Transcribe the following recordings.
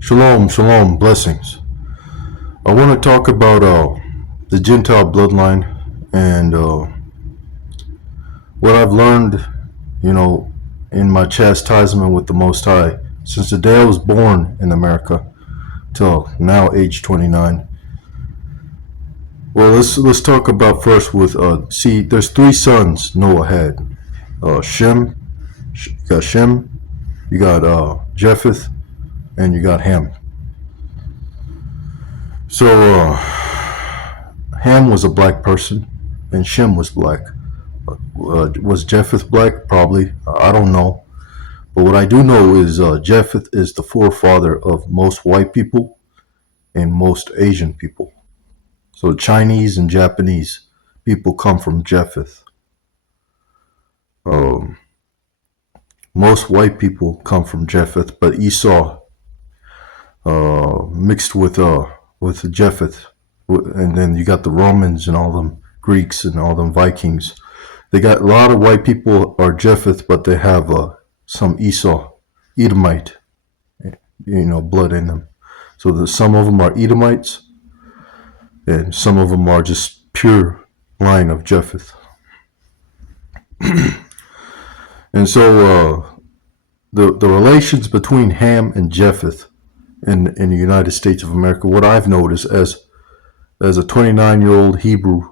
Shalom, shalom, blessings. I want to talk about the Gentile bloodline and what I've learned, you know, in my chastisement with the Most High since the day I was born in America till now, age 29. Well, let's talk about first with see, there's three sons Noah had. Shem, you got Shem, you got Japheth, and you got Ham. So Ham was a black person, and Shem was black. Was Japheth black? Probably. I don't know. But what I do know is Japheth is the forefather of most white people and most Asian people. So Chinese and Japanese people come from Japheth. Um, Most white people come from Japheth, but Esau mixed with Japheth, and then you got the Romans and all them Greeks and all them Vikings. They got a lot of white people are Japheth, but they have some Esau, Edomite, blood in them. So some of them are Edomites, and some of them are just pure line of Japheth. And so the relations between Ham and Japheth in the United States of America, what I've noticed as a 29-year-old Hebrew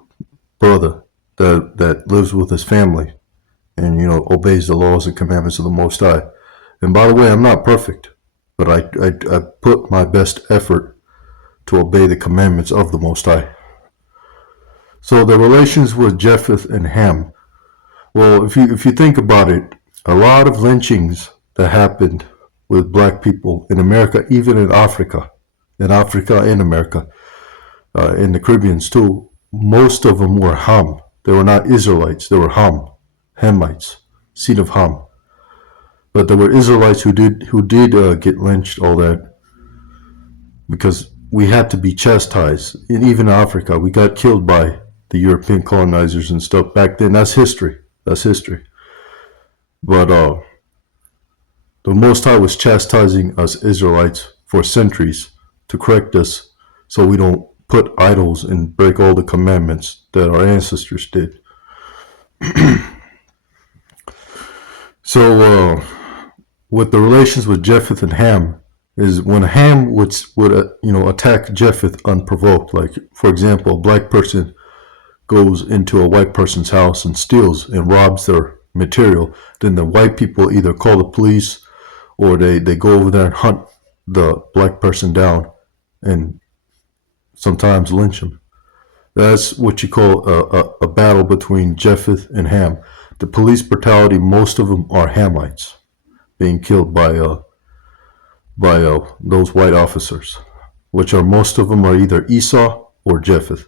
brother that lives with his family and obeys the laws and commandments of the Most High. And by the way, I'm not perfect, but I put my best effort to obey the commandments of the Most High. So the relations with Japheth and Ham. Well, if you think about it, a lot of lynchings that happened with black people in America, even in Africa and America, in the Caribbeans too, most of them were Ham. They were not Israelites. They were Hamites, seed of Ham. But there were Israelites who did get lynched, all that, because we had to be chastised. And even in Africa, we got killed by the European colonizers and stuff back then. That's history. But the Most High was chastising us Israelites for centuries to correct us so we don't put idols and break all the commandments that our ancestors did. So with the relations with Japheth and Ham is when Ham would attack Japheth unprovoked. Like, for example, a black person goes into a white person's house and steals and robs their material, then the white people either call the police or they go over there and hunt the black person down and sometimes lynch him. That's what you call a battle between Japheth and Ham. The police brutality, most of them are Hamites being killed by those white officers, which are most of them are either Esau or Japheth.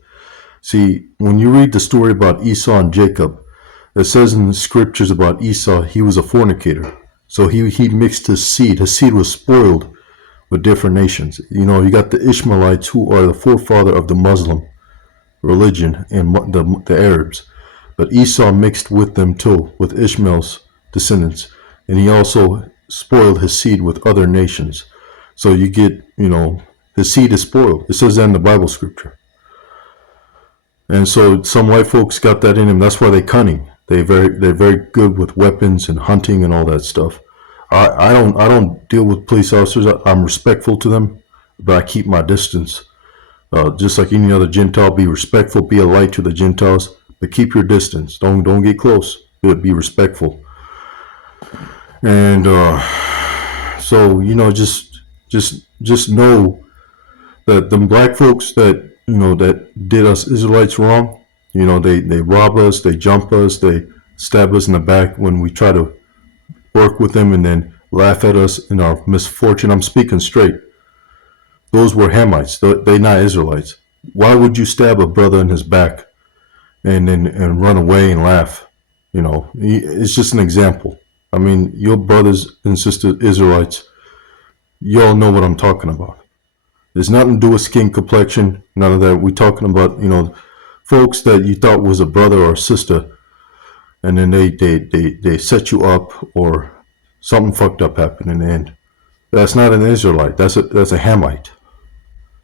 See, when you read the story about Esau and Jacob, it says in the scriptures about Esau, he was a fornicator. So he mixed his seed. His seed was spoiled with different nations. You got the Ishmaelites, who are the forefather of the Muslim religion, and the Arabs. But Esau mixed with them too, with Ishmael's descendants. And he also spoiled his seed with other nations. So you get, his seed is spoiled. It says that in the Bible scripture. And so some white folks got that in them. That's why they're cunning. They're very good with weapons and hunting and all that stuff. I don't deal with police officers. I'm respectful to them, but I keep my distance. Just like any other Gentile, be respectful, be a light to the Gentiles, but keep your distance. Don't get close. Be respectful. And so just know that them black folks that that did us Israelites wrong. They rob us, they jump us, they stab us in the back when we try to work with them, and then laugh at us in our misfortune. I'm speaking straight. Those were Hamites. They're not Israelites. Why would you stab a brother in his back and run away and laugh? It's just an example. I mean, your brothers and sisters Israelites, you all know what I'm talking about. There's nothing to do with skin complexion, none of that. We're talking about, folks that you thought was a brother or a sister, and then they set you up, or something fucked up happened in the end. That's not an Israelite. That's a Hamite.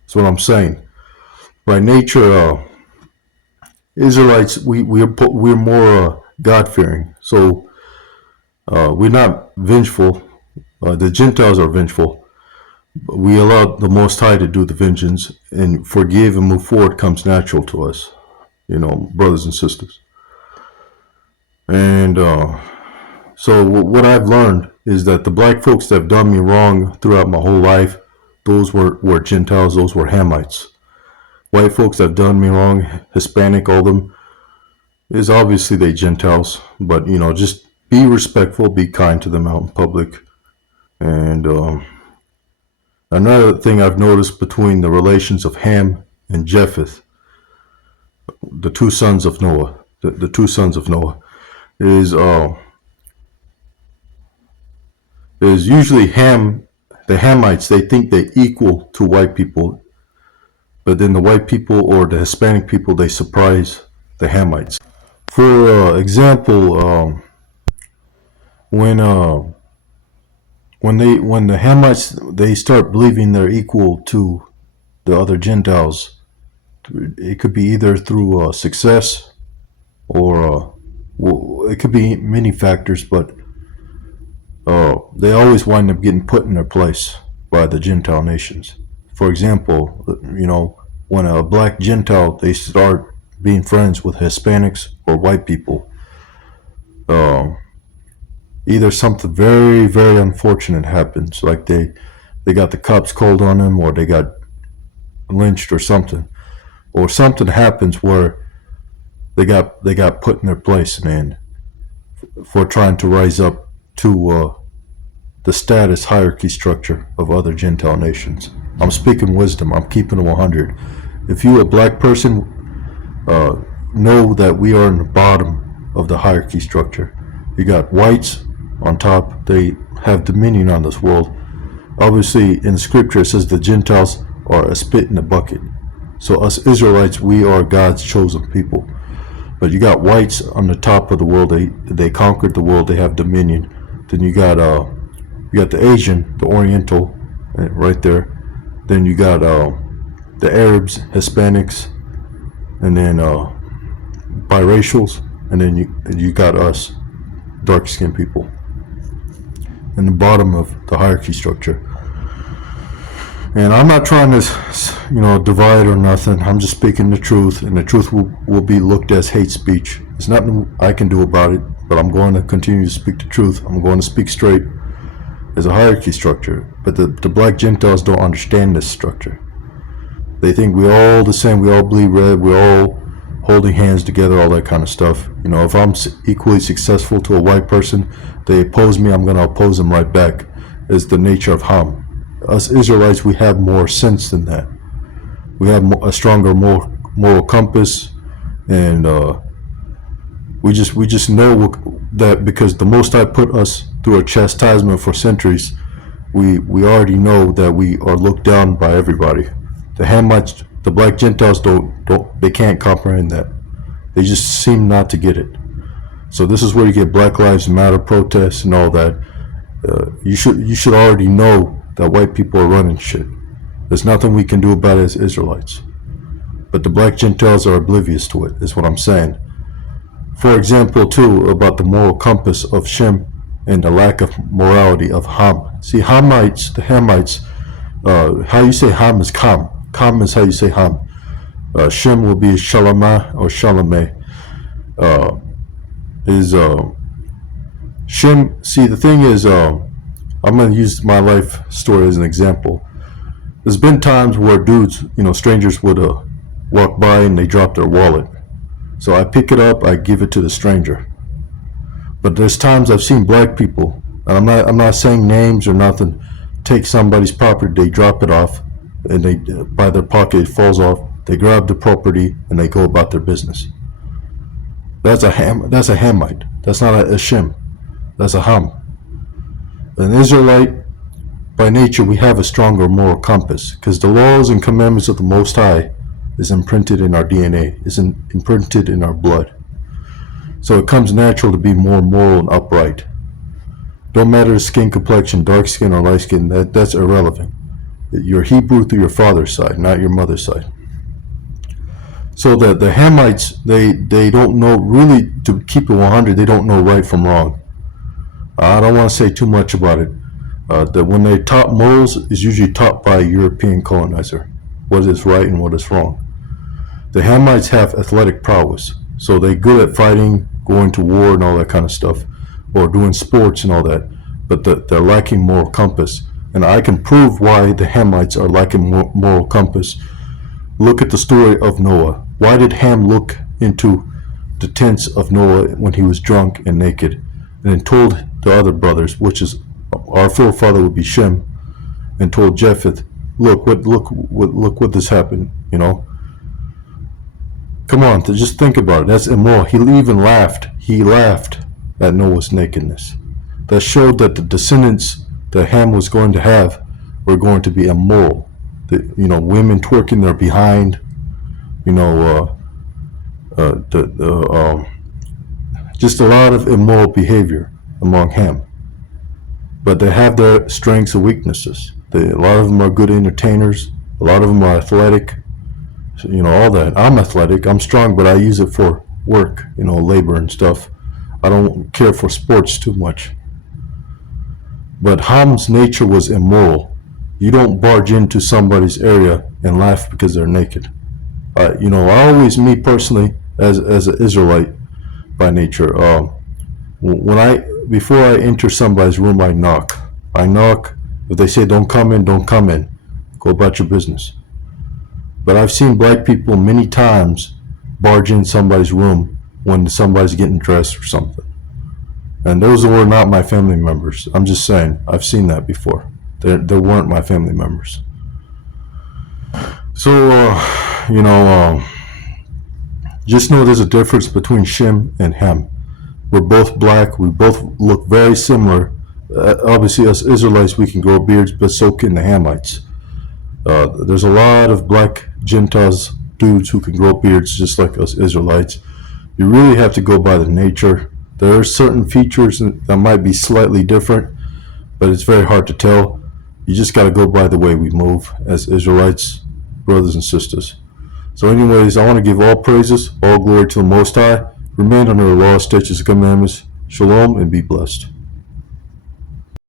That's what I'm saying. By nature, Israelites, we're more God fearing. So we're not vengeful. The Gentiles are vengeful. But we allow the Most High to do the vengeance, and forgive and move forward comes natural to us, brothers and sisters. And so what I've learned is that the black folks that have done me wrong throughout my whole life, those were Gentiles, those were Hamites. White folks that have done me wrong, Hispanic, all of them, is obviously they Gentiles. But, just be respectful, be kind to them out in public. And another thing I've noticed between the relations of Ham and Japheth, the two sons of Noah, the two sons of Noah, is usually the Hamites, they think they're equal to white people, but then the white people or the Hispanic people, they surprise the Hamites. For example, when the Hamites, they start believing they're equal to the other Gentiles, it could be either through success or it could be many factors, but they always wind up getting put in their place by the Gentile nations. For example, when a black Gentile, they start being friends with Hispanics or white people, either something very, very unfortunate happens, like they got the cops called on them, or they got lynched or something happens where they got put in their place, man, for trying to rise up to the status hierarchy structure of other Gentile nations. I'm speaking wisdom. I'm keeping it 100. If you a black person, know that we are in the bottom of the hierarchy structure. You got whites on top. They have dominion on this world. Obviously, in Scripture, it says the Gentiles are a spit in a bucket. So us Israelites, we are God's chosen people. But you got whites on the top of the world. They conquered the world. They have dominion. Then you got the Asian, the Oriental, right there. Then you got the Arabs, Hispanics, and then biracials, and then you got us, dark-skinned people, in the bottom of the hierarchy structure. And I'm not trying to, divide or nothing. I'm just speaking the truth, and the truth will be looked as hate speech. There's nothing I can do about it, but I'm going to continue to speak the truth. I'm going to speak straight. There's a hierarchy structure, but the black Gentiles don't understand this structure. They think we're all the same. We all bleed red. We're all holding hands together, all that kind of stuff. If I'm equally successful to a white person, they oppose me, I'm going to oppose them right back. It's the nature of Ham. Us Israelites, we have more sense than that. We have a stronger moral compass, and we just know that because the Most High put us through a chastisement for centuries, we already know that we are looked down by everybody. The Hamites, the black Gentiles they can't comprehend that. They just seem not to get it. So this is where you get Black Lives Matter protests and all that. You should already know that white people are running shit. There's nothing we can do about it as Israelites. But the black Gentiles are oblivious to it, is what I'm saying. For example, too, about the moral compass of Shem and the lack of morality of Ham. See, the Hamites, how you say Ham is Khe'm. Khe'm is how you say Ham. Shem will be Shalama'h or Shalama'h. Shem, see, the thing is, I'm going to use my life story as an example. There's been times where dudes, strangers would walk by and they drop their wallet. So I pick it up, I give it to the stranger. But there's times I've seen black people, and I'm not saying names or nothing, take somebody's property, they drop it off, and they by their pocket it falls off, they grab the property and they go about their business. That's a Hamite. That's not a Shem. That's a Ham. An Israelite, by nature, we have a stronger moral compass, because the laws and commandments of the Most High is imprinted in our DNA, is imprinted in our blood. So it comes natural to be more moral and upright. Don't matter the skin complexion, dark skin or light skin, that's irrelevant. You're Hebrew through your father's side, not your mother's side. So the Hamites, they don't know, really, to keep it 100, they don't know right from wrong. I don't want to say too much about it. That when they taught morals, is usually taught by a European colonizer, what is right and what is wrong. The Hamites have athletic prowess, so they're good at fighting, going to war and all that kind of stuff, or doing sports and all that, but they're lacking moral compass. And I can prove why the Hamites are lacking moral compass. Look at the story of Noah. Why did Ham look into the tents of Noah when he was drunk and naked, and then told the other brothers, which is our forefather would be Shem, and told Japheth, look what this happened, you know? Come on, just think about it. That's immoral. He even laughed. He laughed at Noah's nakedness. That showed that the descendants that Ham was going to have were going to be immoral. Women twerking their behind, just a lot of immoral behavior among Ham. But they have their strengths and weaknesses. A lot of them are good entertainers. A lot of them are athletic. All that. I'm athletic. I'm strong, but I use it for work, labor and stuff. I don't care for sports too much. But Ham's nature was immoral. You don't barge into somebody's area and laugh because they're naked. I always, me personally, as an Israelite by nature, before I enter somebody's room, I knock. If they say don't come in, don't come in. Go about your business. But I've seen black people many times barge in somebody's room when somebody's getting dressed or something. And those were not my family members. I'm just saying, I've seen that before. They weren't my family members. So, just know there's a difference between Shem and Ham. We're both black. We both look very similar. Obviously, as Israelites, we can grow beards, but so can the Hamites. There's a lot of black Gentiles, dudes who can grow beards just like us Israelites. You really have to go by the nature. There are certain features that might be slightly different, but it's very hard to tell. You just got to go by the way we move as Israelites, brothers and sisters. So anyways, I want to give all praises, all glory to the Most High. Remain under the law, statutes, and commandments. Shalom and be blessed.